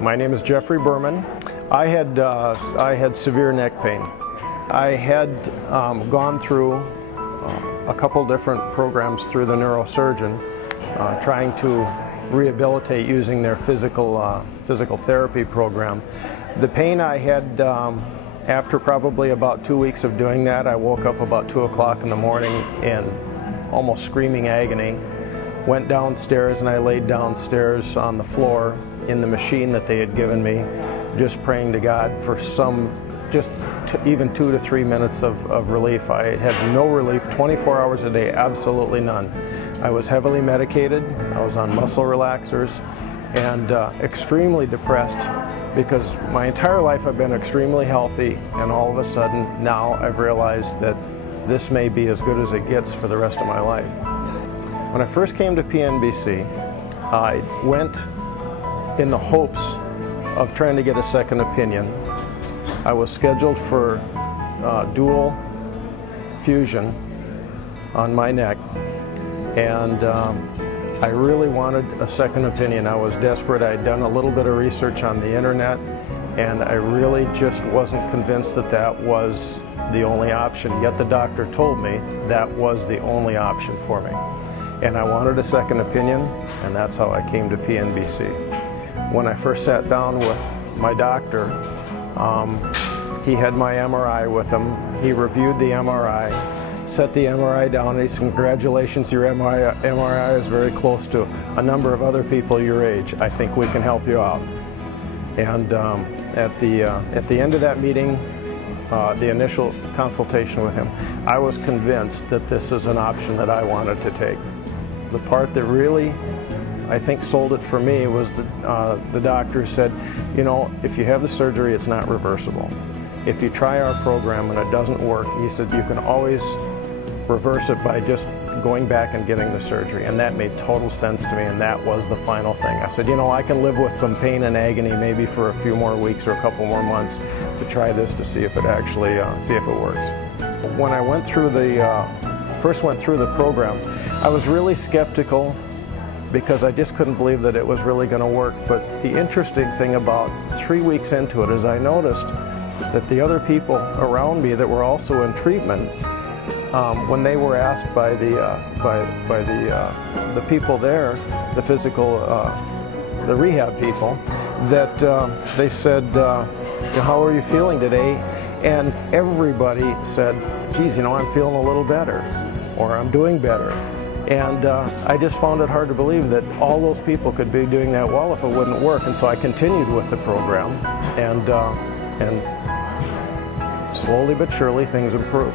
My name is Jeffrey Berman. I had severe neck pain. I had gone through a couple different programs through the neurosurgeon, trying to rehabilitate using their physical therapy program. The pain I had after probably about 2 weeks of doing that, I woke up about 2 o'clock in the morning in almost screaming agony. Went downstairs and I laid downstairs on the floor in the machine that they had given me, just praying to God for even 2 to 3 minutes of relief. I had no relief, 24 hours a day, absolutely none. I was heavily medicated, I was on muscle relaxers, and extremely depressed because my entire life I've been extremely healthy, and all of a sudden now I've realized that this may be as good as it gets for the rest of my life. When I first came to PNBC, I went in the hopes of trying to get a second opinion. I was scheduled for dual fusion on my neck, and I really wanted a second opinion. I was desperate. I had done a little bit of research on the internet, and I really just wasn't convinced that that was the only option. Yet the doctor told me that was the only option for me. And I wanted a second opinion, and that's how I came to PNBC. When I first sat down with my doctor, he had my MRI with him. He reviewed the MRI, set the MRI down, and he said, "Congratulations, your MRI is very close to a number of other people your age. I think we can help you out." And at the end of that meeting, the initial consultation with him, I was convinced that this is an option that I wanted to take. The part that really, I think, sold it for me was the doctor said, "You know, if you have the surgery, it's not reversible. If you try our program and it doesn't work," he said, "you can always reverse it by just going back and getting the surgery." And that made total sense to me, and that was the final thing. I said, "You know, I can live with some pain and agony maybe for a few more weeks or a couple more months to try this to see if it actually, see if it works." When I first went through the program, I was really skeptical because I just couldn't believe that it was really going to work. But the interesting thing about 3 weeks into it is I noticed that the other people around me that were also in treatment, when they were asked by the people there, the rehab people, that they said, "How are you feeling today?" And everybody said, "Geez, you know, I'm feeling a little better," or "I'm doing better." And I just found it hard to believe that all those people could be doing that well if it wouldn't work. And so I continued with the program, and slowly but surely things improved.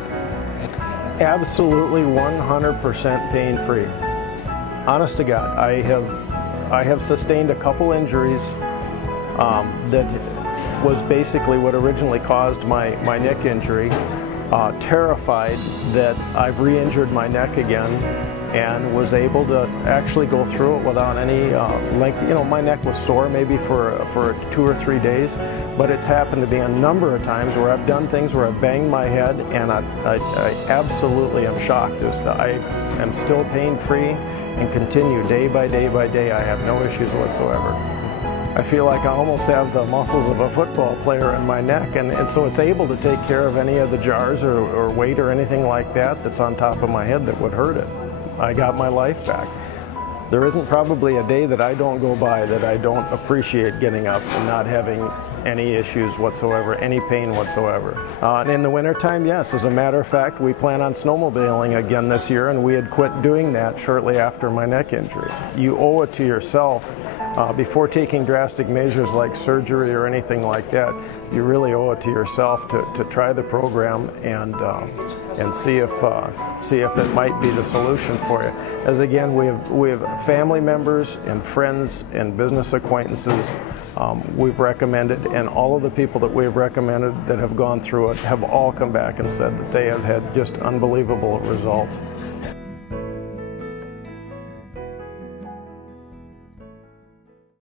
Absolutely 100% pain-free. Honest to God, I have sustained a couple injuries that was basically what originally caused my neck injury. Terrified that I've re-injured my neck again, and was able to actually go through it without any length. You know, my neck was sore maybe for 2 or 3 days, but it's happened to be a number of times where I've done things where I've banged my head, and I absolutely am shocked as to I am still pain-free and continue day by day by day. I have no issues whatsoever. I feel like I almost have the muscles of a football player in my neck, and so it's able to take care of any of the jars or weight or anything like that that's on top of my head that would hurt it. I got my life back. There isn't probably a day that I don't go by that I don't appreciate getting up and not having any issues whatsoever, any pain whatsoever. And in the wintertime, yes, as a matter of fact, we plan on snowmobiling again this year, and we had quit doing that shortly after my neck injury. You owe it to yourself before taking drastic measures like surgery or anything like that. You really owe it to yourself to try the program and see if it might be the solution for you. As again, we have family members and friends and business acquaintances we've recommended, and all of the people that we've recommended that have gone through it have all come back and said that they have had just unbelievable results.